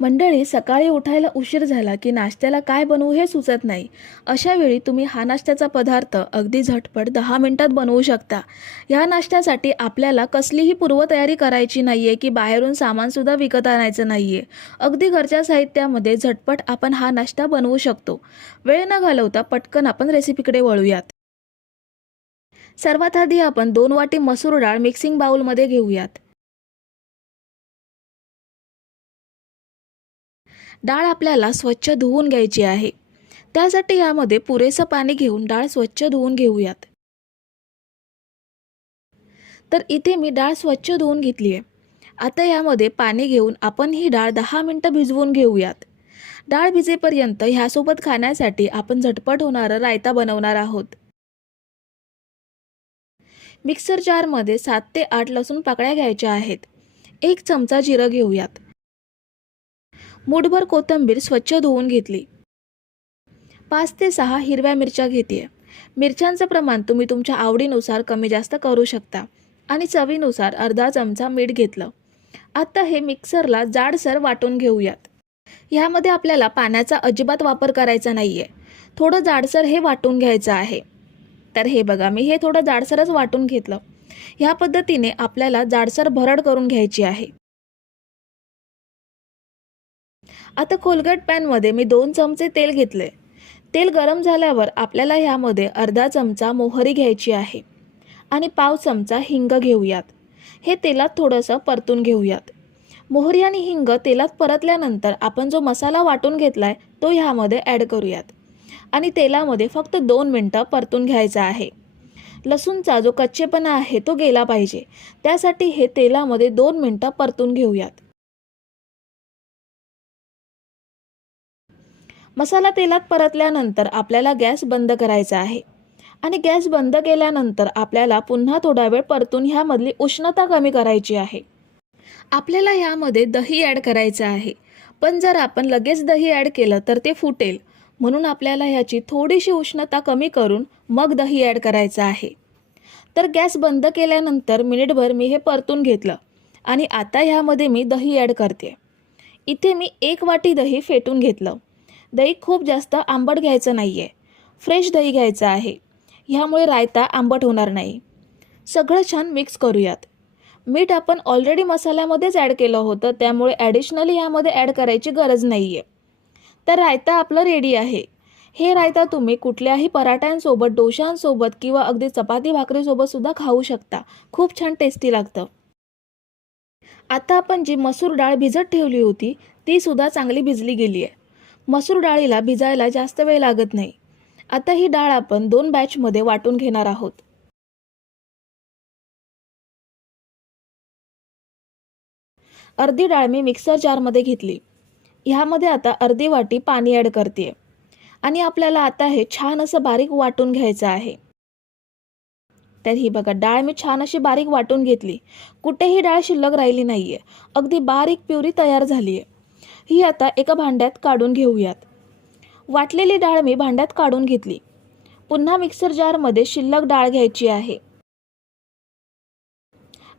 मंडळी, सकाळी उठायला उशीर झाला की नाश्त्याला काय बनवू हे सुचत नाही. अशा वेळी तुम्ही हा नाश्त्याचा पदार्थ अगदी झटपट 10 मिनिटात बनवू शकता. ह्या नाश्त्यासाठी आपल्याला कसलीही पूर्वतयारी करायची नाहीये की बाहेरून सामानसुद्धा विकत आणायचं नाहीये. अगदी घरच्या साहित्यामध्ये झटपट आपण हा नाश्ता बनवू शकतो. वेळ न घालवता पटकन आपण रेसिपीकडे वळूयात. सर्वात आधी आपण 2 वाटी मसूर डाळ मिक्सिंग बाउलमध्ये घेऊयात. डाळ आपल्याला स्वच्छ धुवून घ्यायची आहे. त्यासाठी यामध्ये पुरेसं पाणी घेऊन डाळ स्वच्छ धुवून घेऊयात. तर इथे मी डाळ स्वच्छ धुवून घेतली आहे. आता यामध्ये पाणी घेऊन आपण ही डाळ 10 मिनिटं भिजवून घेऊयात. डाळ भिजेपर्यंत ह्यासोबत खाण्यासाठी आपण झटपट होणारा रायता बनवणार आहोत. मिक्सर जारमध्ये 7 ते 8 लसूण पाकळ्या घ्यायच्या आहेत. 1 चमचा जिरं घेऊयात. मूठभर कोथिंबीर स्वच्छ धुवून घेतली. 5 ते 6 हिरव्या मिरच्या घेते. मिरच्यांचं प्रमाण तुम्ही तुमच्या आवडीनुसार कमी जास्त करू शकता. आणि चवीनुसार अर्धा चमचा मीठ घेतलं. आता हे मिक्सरला जाडसर वाटून घेऊयात. ह्यामध्ये आपल्याला पाण्याचा अजिबात वापर करायचा नाहीये. थोडं जाडसर हे वाटून घ्यायचं आहे. तर हे बघा, मी हे थोडं जाडसरच वाटून घेतलं. ह्या पद्धतीने आपल्याला जाडसर भरड करून घ्यायची आहे. आता कोलगेट पॅनमध्ये मी 2 चमचे तेल घेतले. तेल गरम झाल्यावर आपल्याला ह्यामध्ये अर्धा चमचा मोहरी घ्यायची आहे आणि पाव चमचा हिंग घेऊयात. हे तेलात थोडंसं परतून घेऊयात. मोहरी आणि हिंग तेलात परतल्यानंतर आपण जो मसाला वाटून घेतलाय तो ह्यामध्ये ॲड करूयात आणि तेलामध्ये फक्त 2 मिनिटं परतून घ्यायचा आहे. लसूणचा जो कच्चेपणा आहे तो गेला पाहिजे. त्यासाठी हे तेलामध्ये 2 मिनिटं परतून घेऊयात. मसाला तेलात परतल्यानंतर आपल्याला गॅस बंद करायचा आहे आणि गॅस बंद केल्यानंतर आपल्याला पुन्हा थोडा वेळ परतून ह्यामधली उष्णता कमी करायची आहे. आपल्याला ह्यामध्ये दही ॲड करायचं आहे. पण जर आपण लगेच दही ॲड केलं तर ते फुटेल. म्हणून आपल्याला ह्याची थोडीशी उष्णता कमी करून मग दही ॲड करायचं आहे. तर गॅस बंद केल्यानंतर मिनिटभर मी हे परतून घेतलं आणि आता ह्यामध्ये मी दही ॲड करते. इथे मी 1 वाटी दही फेटून घेतलं. दही खूप जास्त आंबट घ्यायचं नाही आहे. फ्रेश दही घ्यायचं आहे. ह्यामुळे रायता आंबट होणार नाही. सगळं छान मिक्स करूयात. मीठ आपण ऑलरेडी मसाल्यामध्येच ॲड केलं होतं, त्यामुळे ॲडिशनली यामध्ये ॲड करायची गरज नाही आहे. तर रायता आपलं रेडी आहे. हे रायता तुम्ही कुठल्याही पराठ्यांसोबत, डोशांसोबत किंवा अगदी चपाती भाकरीसोबत सुद्धा खाऊ शकता. खूप छान टेस्टी लागतं. आता आपण जी मसूर डाळ भिजत ठेवली होती ती सुद्धा चांगली भिजली गेली आहे. मसूर डाळीला भिजायला जास्त वेळ लागत नाही. आता ही डाळ आपण 2 बॅचमध्ये वाटून घेणार आहोत. अर्धी डाळ मी मिक्सर जारमध्ये घेतली. ह्यामध्ये आता अर्धी वाटी पाणी ॲड करते आणि आपल्याला आता हे छान असं बारीक वाटून घ्यायचं आहे. तर ही बघा, डाळ मी छान अशी बारीक वाटून घेतली. कुठेही डाळ शिल्लक राहिली नाहीये. अगदी बारीक प्युरी तयार झाली आहे. ही आता एका भांड्यात काढून घेऊयात. वाटलेली डाळ मी भांड्यात काढून घेतली. पुन्हा मिक्सर जारमध्ये शिल्लक डाळ घ्यायची आहे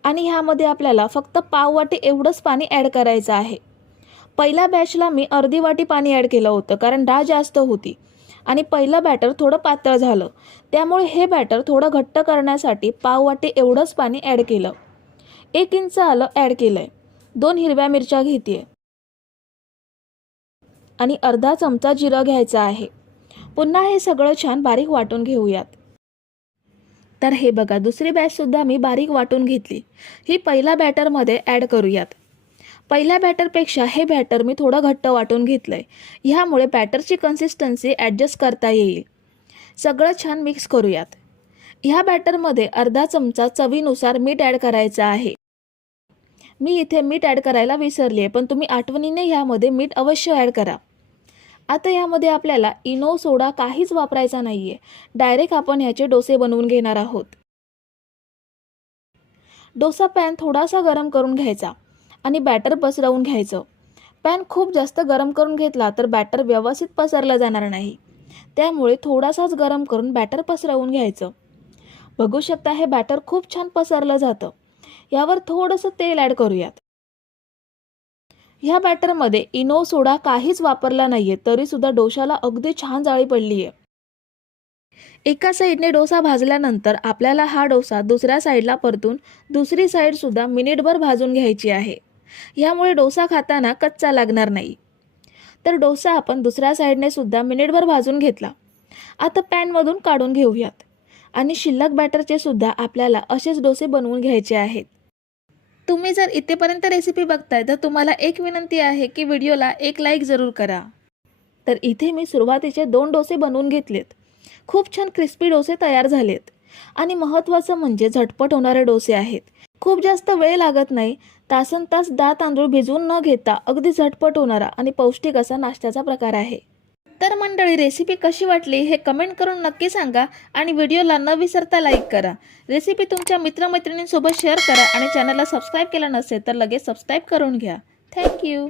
आणि ह्यामध्ये आपल्याला फक्त पाव वाटी एवढंच पाणी ॲड करायचं आहे. पहिल्या बॅचला मी अर्धी वाटी पाणी ॲड केलं होतं कारण डाळ जास्त होती आणि पहिलं बॅटर थोडं पातळ झालं. त्यामुळे हे बॅटर थोडं घट्ट करण्यासाठी पाव वाटी एवढंच पाणी ॲड केलं. 1 इंच आलं ॲड केलंय. 2 हिरव्या मिरच्या घेते आणि अर्धा चमचा जिरं घ्यायचं आहे. पुन्हा हे सगळं छान बारीक वाटून घेऊयात. तर हे बघा, दुसरी बॅचसुद्धा मी बारीक वाटून घेतली. ही पहिल्या बॅटरमध्ये ॲड करूयात. पहिल्या बॅटरपेक्षा हे बॅटर मी थोडं घट्ट वाटून घेतलंय. ह्यामुळे बॅटरची कन्सिस्टन्सी ॲडजस्ट करता येईल. सगळं छान मिक्स करूयात. ह्या बॅटरमध्ये अर्धा चमचा चवीनुसार मीठ ॲड करायचं आहे. मी इथे मीठ ॲड करायला विसरली आहे, पण तुम्ही आठवणीने ह्यामध्ये मीठ अवश्य ॲड करा. आता यामध्ये आपल्याला इनो, सोडा काहीच वापरायचा नाहीये. डायरेक्ट आपण ह्याचे डोसे बनवून घेणार आहोत. डोसा पॅन थोडासा गरम करून घ्यायचा आणि बॅटर पसरवून घ्यायचं. पॅन खूप जास्त गरम करून घेतला तर बॅटर व्यवस्थित पसरलं जाणार नाही. त्यामुळे थोडासाच गरम करून बॅटर पसरवून घ्यायचं. बघू शकता, हे बॅटर खूप छान पसरलं जातं. यावर थोडंसं तेल ॲड करूयात. ह्या बॅटरमध्ये इनो सोडा काहीच वापरला नाहीये, तरीसुद्धा डोशाला अगदी छान जाळी पडली आहे. एका साईडने डोसा भाजल्यानंतर आपल्याला हा डोसा दुसऱ्या साईडला परतून दुसरी साईडसुद्धा मिनिटभर भाजून घ्यायची आहे. यामुळे डोसा खाताना कच्चा लागणार नाही. तर डोसा आपण दुसऱ्या साईडने सुद्धा मिनिटभर भाजून घेतला. आता पॅनमधून काढून घेऊयात आणि शिल्लक बॅटरचे सुद्धा आपल्याला असेच डोसे बनवून घ्यायचे आहेत. तुम्ही जर इथेपर्यंत रेसिपी बघताय तर तुम्हाला एक विनंती आहे की व्हिडिओला एक लाईक जरूर करा. तर इथे मी सुरुवातीचे 2 डोसे बनवून घेतलेत. खूप छान क्रिस्पी डोसे तयार झालेत आणि महत्त्वाचं म्हणजे झटपट होणारे डोसे आहेत. खूप जास्त वेळ लागत नाही. तासनतास डाळ तांदूळ भिजवून न घेता अगदी झटपट होणारा आणि पौष्टिक असा नाश्त्याचा प्रकार आहे. तर मंडळी, रेसिपी कशी वाटली हे कमेंट करून नक्की सांगा आणि व्हिडिओला न विसरता लाईक करा. रेसिपी तुमच्या मित्रमैत्रिणींसोबत शेअर करा आणि चॅनलला सबस्क्राईब केलं नसेल तर लगेच सबस्क्राईब करून घ्या. थँक्यू.